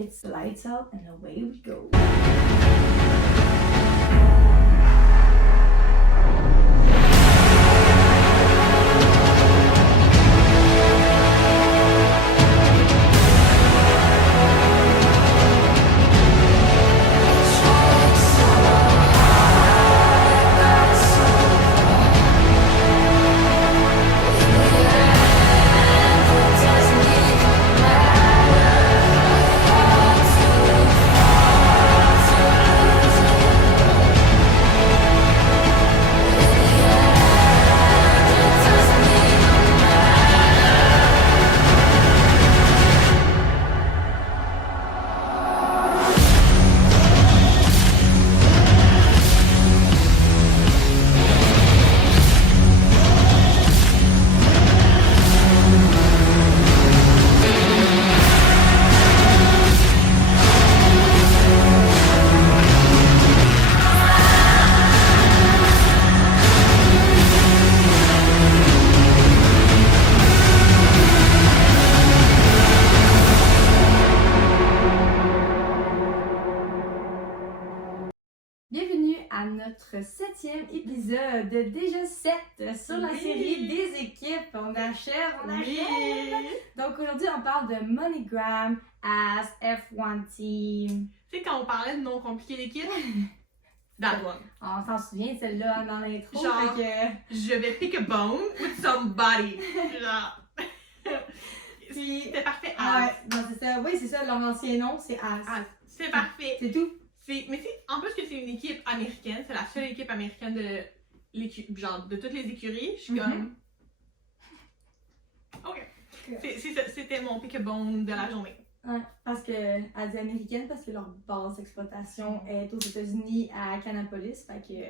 it's lights out and away we go. Bienvenue à notre 7e épisode, déjà 7 sur la série des équipes. On achève. Donc aujourd'hui, on parle de MoneyGram as F1 Team. Tu sais, quand on parlait de noms compliqués d'équipe, that one. On s'en souvient, celle-là dans l'intro. Genre, je vais pick a bone with somebody. Genre. C'était parfait. Ouais, non, c'est ça. Oui, c'est ça, leur ancien nom, c'est As. C'est parfait. C'est tout. Mais en plus que c'est une équipe américaine, c'est la seule équipe américaine de toutes les écuries, je suis comme... Ok. C'était mon pick-a-bone de la journée. Ouais, parce que, elle dit américaine parce que leur base d'exploitation est aux États-Unis à Kannapolis, fait que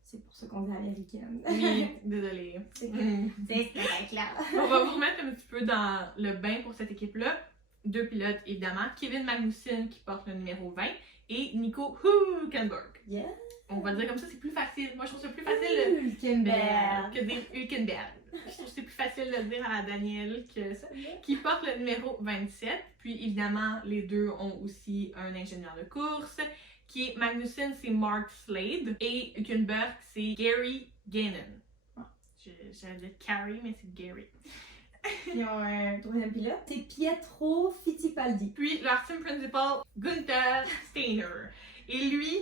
c'est pour ça qu'on dit américaine. Oui, désolée. C'est très clair. On va vous remettre un petit peu dans le bain pour cette équipe-là. 2 pilotes, évidemment. Kevin Magnussen qui porte le numéro 20 et Nico Hülkenberg. Yeah. On va le dire comme ça, c'est plus facile. Moi, je trouve ça plus facile Hülkenberg. que dire Hülkenberg. Je trouve que c'est plus facile de le dire à la Danielle qui porte le numéro 27. Puis, évidemment, les deux ont aussi un ingénieur de course qui est Magnussen, c'est Mark Slade et Hülkenberg, c'est Gary Gannon. J'allais dire Carrie, mais c'est Gary. Ils ont un troisième pilote, c'est Pietro Fittipaldi. Puis leur team principal, Gunther Steiner. Et lui,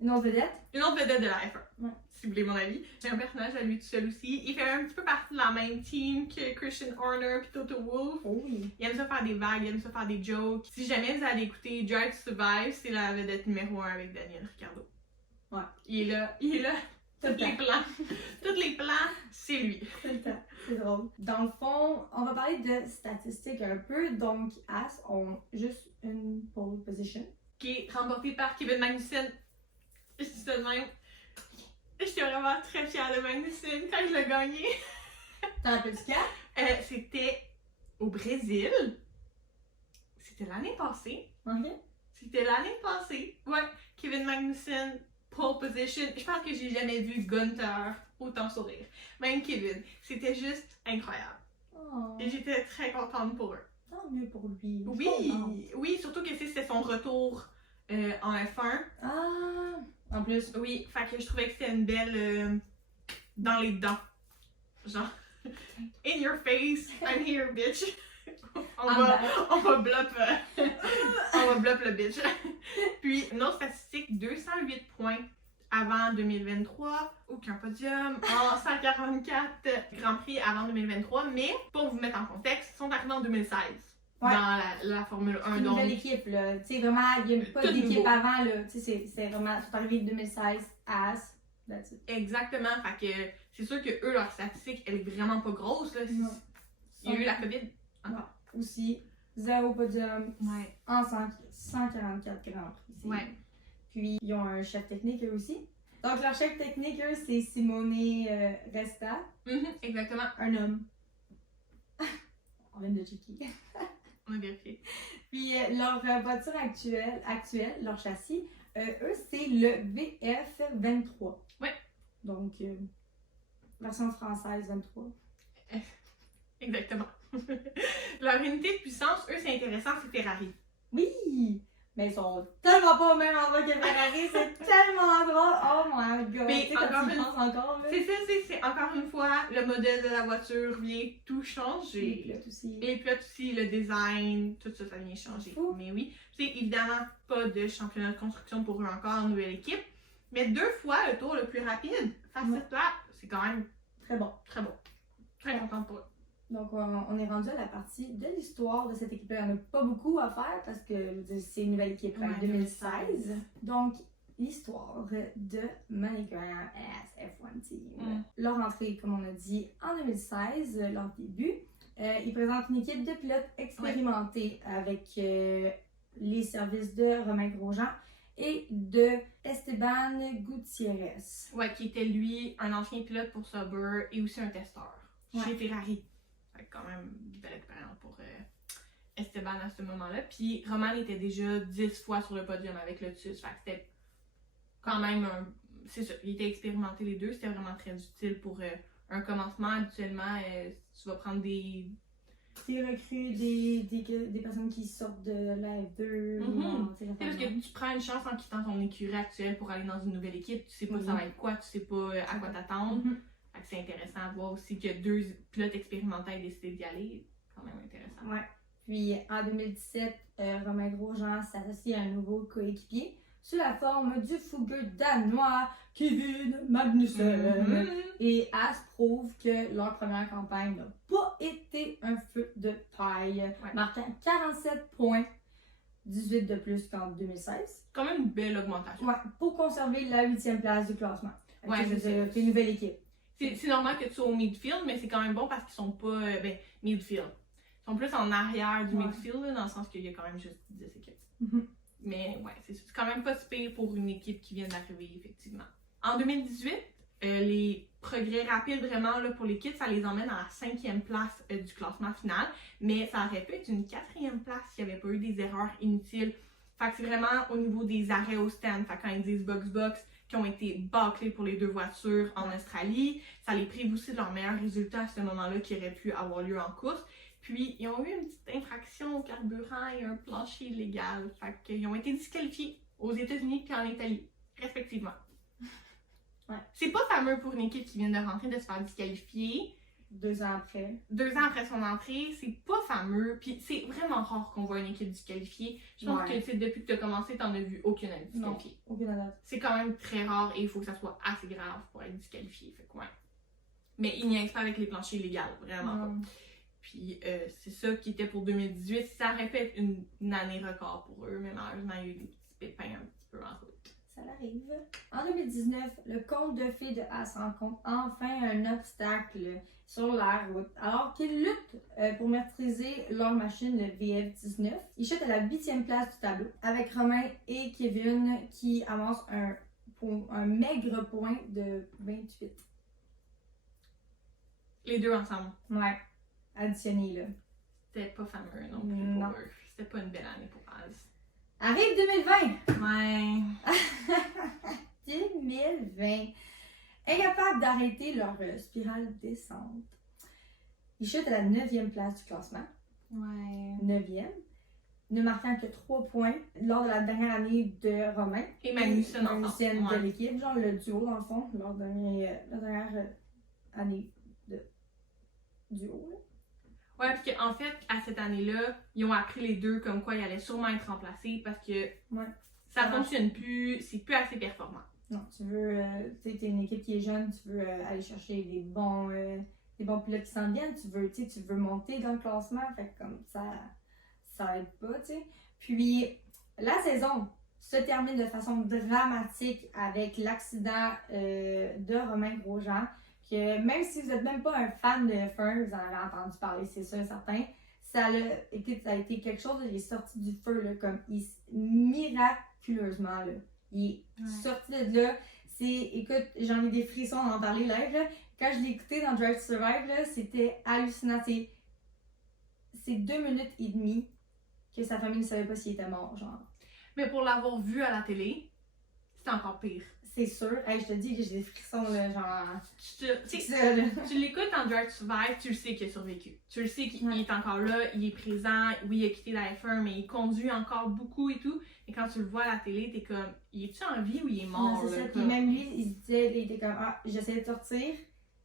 Une autre vedette de la F1. Ouais. Si vous voulez mon avis. C'est un personnage à lui tout seul aussi. Il fait un petit peu partie de la même team que Christian Horner et Toto Wolff. Oh oui. Il aime ça faire des vagues, il aime ça faire des jokes. Si jamais vous allez écouter Drive to Survive, c'est la vedette numéro 1 avec Daniel Ricciardo. Ouais. Il est là. Tous les plans, c'est lui. Tout le temps. C'est drôle. Dans le fond, on va parler de statistiques un peu. Donc, As ont juste une pole position. Qui est remporté par Kevin Magnussen. Je dis ça de même. J'étais vraiment très fière de Magnussen quand je l'ai gagné. T'as un peu du cas? C'était au Brésil. C'était l'année passée. Ok. Ouais. Kevin Magnussen, pole position. Je pense que j'ai jamais vu Gunther autant sourire. Même Kevin. C'était juste incroyable. Oh. Et j'étais très contente pour eux. Tant mieux pour lui. Oui, surtout que c'était son retour en F1. Ah, en plus. Oui, fait que je trouvais que c'était une belle dans les dents. Genre, in your face, I'm here, bitch. On va blop le bitch. Puis, nos statistiques, 208 points avant 2023, aucun podium, en 144 Grand Prix avant 2023, mais pour vous mettre en contexte, ils sont arrivés en 2016 dans la Formule 1. C'est une nouvelle équipe, là. Tu sais, vraiment, il n'y a pas d'équipe avant, là. Tu sais, c'est vraiment, ils sont arrivés en 2016, As, that's it. Exactement, fait que c'est sûr que eux, leur statistique, elle est vraiment pas grosse, là. Il y a eu la COVID. Ouais. Aussi, 0 podium en 144 Grand Prix. Ouais. Puis, ils ont un chef technique, eux aussi. Donc, leur chef technique, eux, c'est Simone Resta. Exactement. Un homme. On vient de checker. On a vérifié. Puis, leur voiture actuelle, leur châssis, eux, c'est le VF23. Ouais. Donc, version française 23. Exactement. Leur unité de puissance, eux, c'est intéressant, c'est Ferrari. Oui! Mais ils sont tellement pas au même endroit que Ferrari, c'est tellement drôle! Oh my god! Mais Tu sais, quand encore tu y une- penses encore, là. C'est ça, c'est encore une fois, le modèle de la voiture vient tout Les changer. pilotes aussi. Les pilotes aussi, le design, tout ça, ça vient changer. Fou. Mais oui, c'est évidemment pas de championnat de construction pour eux encore, nouvelle équipe. Mais 2 fois le tour le plus rapide, fastest lap, c'est quand même Très bon. très bon. Très contente pour eux. Donc, on est rendu à la partie de l'histoire de cette équipe-là. Il n'y en a pas beaucoup à faire parce que je veux dire, c'est une nouvelle équipe en Ouais, 2016. Donc, l'histoire de MoneyGram as F1 Team. Leur entrée, comme on a dit, en 2016, leur début. Ils présentent une équipe de pilotes expérimentés avec les services de Romain Grosjean et de Esteban Gutiérrez. Ouais, qui était lui un ancien pilote pour Sauber et aussi un testeur chez Ferrari. Fait que quand même une belle expérience pour Esteban à ce moment-là. Puis Roman était déjà 10 fois sur le podium avec Lotus. Fait que c'était quand même un. C'est ça, il était expérimenté les deux. C'était vraiment très utile pour un commencement. Habituellement, tu vas prendre des recrues, des personnes qui sortent de la F2. Parce que tu prends une chance en quittant ton écurie actuelle pour aller dans une nouvelle équipe. Tu sais pas ça va être quoi, tu sais pas à quoi t'attendre. Fait que c'est intéressant à voir aussi que 2 pilotes expérimentés aient décidé d'y aller. Quand même intéressant. Ouais. Puis en 2017, Romain Grosjean s'associe à un nouveau coéquipier sous la forme du fougueux danois Kevin Magnussen. Et As prouve que leur première campagne n'a pas été un feu de paille, marquant 47 points, 18 de plus qu'en 2016. Quand même une belle augmentation. Ouais, pour conserver la 8e place du classement. Ouais, c'est une nouvelle équipe. C'est normal que tu sois au midfield, mais c'est quand même bon parce qu'ils sont pas midfield. Ils sont plus en arrière du midfield, là, dans le sens qu'il y a quand même juste 10 équipes. Mais ouais, c'est quand même pas si pire pour une équipe qui vient d'arriver, effectivement. En 2018, les progrès rapides vraiment là, pour l'équipe, ça les emmène à la 5e place du classement final. Mais ça aurait pu être une 4e place s'il n'y avait pas eu des erreurs inutiles. Fait que c'est vraiment au niveau des arrêts au stand. Fait que quand ils disent box-box, qui ont été bâclés pour les 2 voitures en Australie, ça les prive aussi de leur meilleur résultat à ce moment-là qui aurait pu avoir lieu en course. Puis, ils ont eu une petite infraction au carburant et un plancher illégal. Fait qu'ils ont été disqualifiés aux États-Unis et en Italie, respectivement. C'est pas fameux pour une équipe qui vient de rentrer de se faire disqualifier. 2 ans après. 2 ans après son entrée, c'est pas fameux. Puis c'est vraiment rare qu'on voit une équipe disqualifiée. Je pense que depuis que tu as commencé, t'en as vu aucune disqualifiée. Non, aucune date. C'est quand même très rare et il faut que ça soit assez grave pour être disqualifié. Fait que Mais ils n'y pas avec les planchers illégaux, vraiment pas. Puis c'est ça qui était pour 2018. Ça aurait pu être une année record pour eux, mais malheureusement, il y a eu des petits pépins un petit peu en route. Ça l'arrive. En 2019, le conte de fées de As rencontre enfin un obstacle sur la route. Alors qu'ils luttent pour maîtriser leur machine, le VF19, ils chutent à la 8e place du tableau, avec Romain et Kevin qui amassent un maigre point de 28. Les 2 ensemble. Ouais, additionné là. C'était pas fameux non plus pour eux. C'était pas une belle année pour Az. Arrive 2020! Ouais. 2020. Incapables d'arrêter leur spirale descente. Ils chutent à la 9e place du classement. Ouais. 9e. Ne marquant que 3 points lors de la dernière année de Romain. Et Magnussen de l'équipe, genre le duo dans le fond, lors de la dernière année de duo. Là. Ouais, parce qu'en fait, à cette année-là, ils ont appris les 2 comme quoi ils allaient sûrement être remplacés parce que ça fonctionne plus, c'est plus assez performant. Non, tu veux, tu sais, t'es une équipe qui est jeune, tu veux aller chercher des bons pilotes qui s'en viennent, tu veux monter dans le classement, fait que comme ça aide pas, tu sais. Puis, la saison se termine de façon dramatique avec l'accident de Romain Grosjean. Que même si vous n'êtes même pas un fan de F1, vous en avez entendu parler, c'est sûr, certain. Ça a été quelque chose, il est sorti du feu, là, comme miraculeusement, là. Il est sorti de là. Écoute, j'en ai des frissons à en parler live, là. Quand je l'ai écouté dans Drive to Survive, là, c'était hallucinant. C'est 2 minutes et demie que sa famille ne savait pas s'il était mort, genre. Mais pour l'avoir vu à la télé, c'était encore pire. C'est sûr. Hey, je te dis que j'ai des frissons, là, genre... Tu l'écoutes en Drive to Survive, tu le sais qu'il a survécu. Tu le sais qu'il est encore là, il est présent, oui, il a quitté la F1, mais il conduit encore beaucoup et tout. Et quand tu le vois à la télé, t'es comme, il est-tu en vie ou il est mort? Non, c'est là, ça. comme... Puis même lui, il se disait, il était comme, ah, j'essaie de sortir.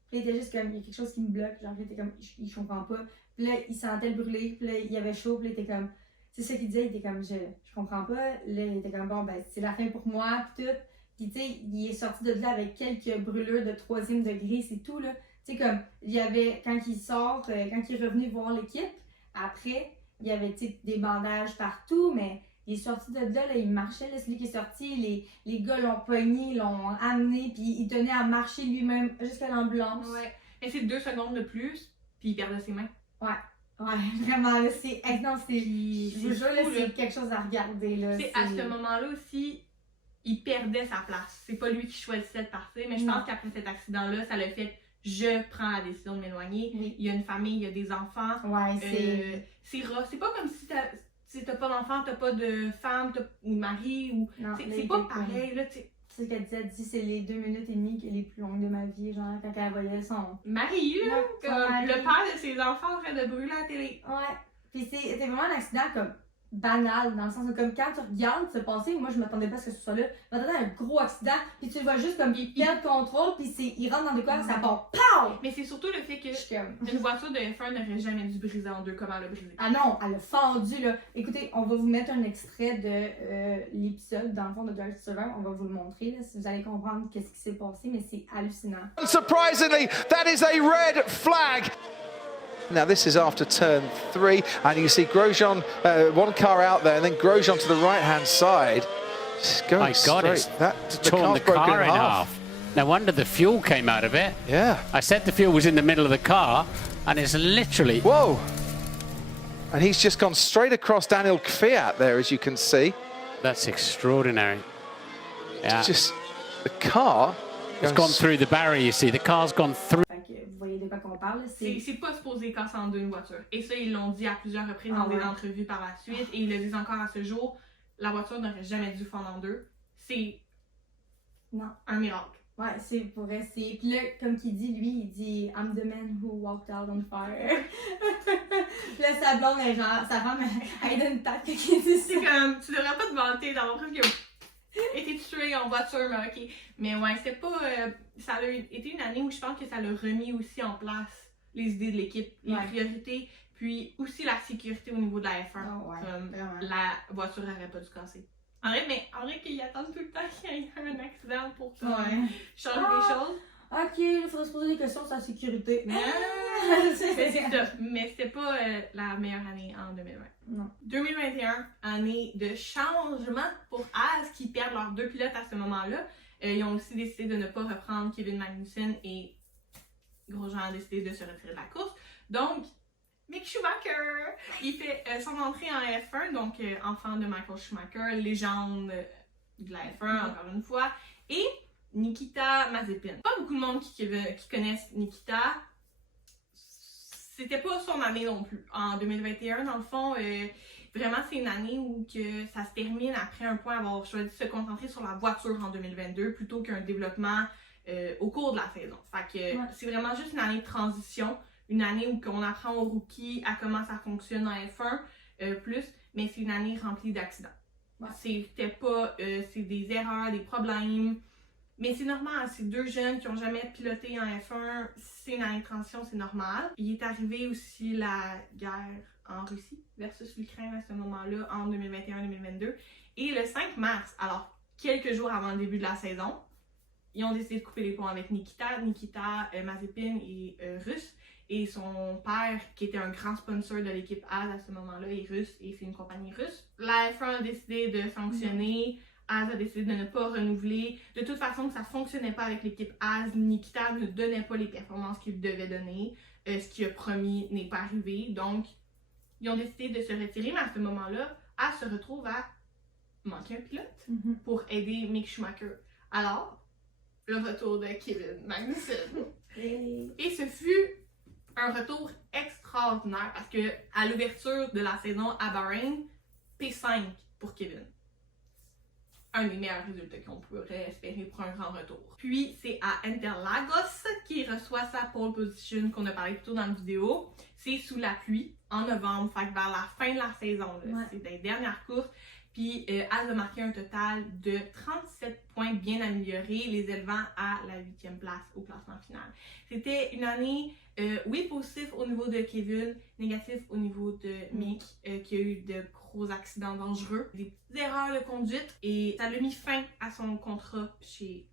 Puis il était juste comme, il y a quelque chose qui me bloque. Genre, il était comme, je comprends pas. Puis là, il sentait le brûler. Puis là, il avait chaud. Puis là, il était comme, c'est ça qu'il disait, il était comme, je comprends pas. Là, il était comme, bon, ben, c'est la fin pour moi. Puis tout. Puis tu sais, il est sorti de là avec quelques brûlures de 3e degré, c'est tout, là. Tu sais, comme, il y avait, quand il sort, quand il est revenu voir l'équipe, après, il y avait, tu sais, des bandages partout, mais il est sorti de là, il marchait, là, c'est lui qui est sorti, les gars l'ont pogné, l'ont amené, puis il tenait à marcher lui-même jusqu'à l'ambulance. Ouais, mais c'est 2 secondes de plus, puis il perdait ses mains. Ouais, vraiment, là, c'est, non, c'est, je vous jure, là, fou, c'est quelque chose à regarder, là. C'est à ce moment-là aussi, il perdait sa place. C'est pas lui qui choisissait de partir, mais je pense qu'après cet accident-là, ça l'a fait, je prends la décision de m'éloigner. Oui. Il y a une famille, il y a des enfants. Ouais, c'est rough. C'est pas comme si t'as pas d'enfant, t'as pas de femme, ou de mari, ou... Non, c'est pas pareil, là, tu sais. C'est ce qu'elle disait, elle dit c'est les 2 minutes et demie les plus longues de ma vie, genre quand elle voyait son... Marie, là, comme Marie. le père de ses enfants en train de brûler à la télé. Ouais, puis c'est vraiment un accident comme banal, dans le sens où comme quand tu regardes se passer, moi je m'attendais pas à ce que ce soit là, je m'attendais à un gros accident, puis tu le vois juste comme il perd le contrôle, puis il rentre dans des coins, ça part POW! Mais c'est surtout le fait que comme... une voiture de F1 n'aurait jamais dû briser en deux comme elle l'a brisé. Ah non, elle a fendu là. Écoutez, on va vous mettre un extrait de l'épisode, dans le fond de Drive to Survive, on va vous le montrer là, si vous allez comprendre qu'est-ce qui s'est passé, mais c'est hallucinant. Unsurprisingly, that is a red flag. Now this is after turn 3, and you can see Grosjean, one car out there, and then Grosjean to the right-hand side. Just going My God, straight. it's torn the car in half. No wonder the fuel came out of it. Yeah. I said the fuel was in the middle of the car, and it's literally... Whoa! And he's just gone straight across Daniel Kvyat there, as you can see. That's extraordinary. Yeah. Just the car... It's gone through the barrier, you see. The car's gone through. Vous voyez de quoi qu'on parle, c'est pas supposé casser en deux une voiture. Et ça, ils l'ont dit à plusieurs reprises dans des entrevues par la suite. Et ils le disent encore à ce jour. La voiture n'aurait jamais dû fondre en deux. C'est un miracle. Ouais, c'est pour vrai. Puis là, comme qu'il dit, lui, il dit I'm the man who walked out on fire. Là, sa blonde, elle, genre, sa femme, elle donne une tête qui dit ça. C'est comme, tu devrais pas te vanter d'avoir presque été tué en voiture, mais ok. Mais ouais, c'est pas. Ça a été une année où je pense que ça l'a remis aussi en place les idées de l'équipe, les priorités, puis aussi la sécurité au niveau de la F1. Comme la voiture n'aurait pas dû casser. En vrai qu'ils attendent tout le temps qu'il y ait un accident pour changer les choses. Ok, il faudrait se poser des questions sur la sécurité. C'est ça. Mais c'était pas la meilleure année en 2020. Non. 2021, année de changement pour Haas qui perdent leurs 2 pilotes à ce moment-là. Ils ont aussi décidé de ne pas reprendre Kevin Magnussen et Grosjean a décidé de se retirer de la course. Donc, Mick Schumacher, il fait son entrée en F1, donc enfant de Michael Schumacher, légende de la F1 encore une fois, et Nikita Mazepin. Pas beaucoup de monde qui connaissent Nikita. C'était pas son année non plus. En 2021, dans le fond, vraiment c'est une année où que ça se termine après un point avoir choisi de se concentrer sur la voiture en 2022 plutôt qu'un développement au cours de la saison. Fait que c'est vraiment juste une année de transition, une année où on apprend aux rookies à comment ça fonctionne en F1 plus, mais c'est une année remplie d'accidents. C'était pas, c'est des erreurs, des problèmes. Mais c'est normal, c'est 2 jeunes qui n'ont jamais piloté en F1, c'est une année de transition, c'est normal. Il est arrivé aussi la guerre en Russie versus l'Ukraine à ce moment-là, en 2021-2022. Et le 5 mars, alors quelques jours avant le début de la saison, ils ont décidé de couper les ponts avec Nikita. Nikita Mazepin est russe et son père, qui était un grand sponsor de l'équipe Haas à ce moment-là, est russe et c'est une compagnie russe. La F1 a décidé de sanctionner. Haas a décidé de ne pas renouveler. De toute façon, ça ne fonctionnait pas avec l'équipe Haas. Nikita ne donnait pas les performances qu'il devait donner. Ce qu'il a promis n'est pas arrivé. Donc, ils ont décidé de se retirer. Mais à ce moment-là, Haas se retrouve à manquer un pilote pour aider Mick Schumacher. Alors, le retour de Kevin Magnussen. Et ce fut un retour extraordinaire parce que à l'ouverture de la saison à Bahreïn, P5 pour Kevin. un des meilleurs résultats qu'on pourrait espérer pour un grand retour. Puis c'est à Interlagos qu'il reçoit sa pole position qu'on a parlé plus tôt dans la vidéo. C'est sous la pluie en novembre, fait que vers la fin de la saison, c'est des dernières courses. Puis Az a marqué un total de 37 points bien améliorés, les élevant à la 8e place au classement final. C'était une année, oui, positif au niveau de Kevin, négatif au niveau de Mick, qui a eu de gros accidents dangereux, des petites erreurs de conduite, et ça l'a mis fin à son contrat chez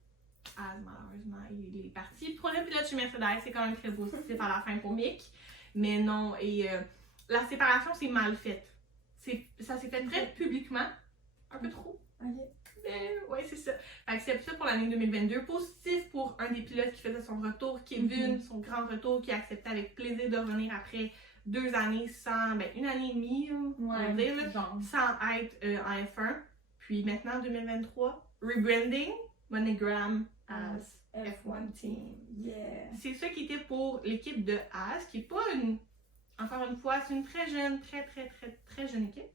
Az, malheureusement. Il est parti. 3e pilote chez Mercedes, c'est quand même très positif à la fin pour Mick, mais non, et la séparation, c'est mal faite. Ça s'est fait très publiquement, un peu trop. Mais ouais, c'est ça. Fait que c'est ça pour l'année 2022. Positif pour un des pilotes qui faisait son retour, Kevin, son grand retour, qui a accepté avec plaisir de revenir après 2 années sans, ben 1 année et demie, on va dire, sans être en F1. Puis maintenant, en 2023, rebranding, MoneyGram as F1 Team. Yeah. C'est ça qui était pour l'équipe de Az, qui n'est pas une... Encore une fois, c'est une très jeune, très jeune équipe.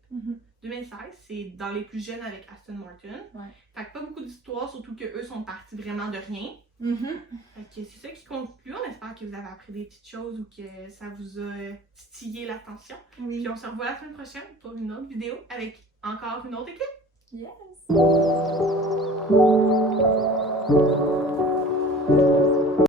2016, c'est dans les plus jeunes avec Aston Martin. Fait que pas beaucoup d'histoires, surtout qu'eux sont partis vraiment de rien. Fait que c'est ça qui conclut. On espère que vous avez appris des petites choses ou que ça vous a titillé l'attention. Puis on se revoit la semaine prochaine pour une autre vidéo avec encore une autre équipe. Yes!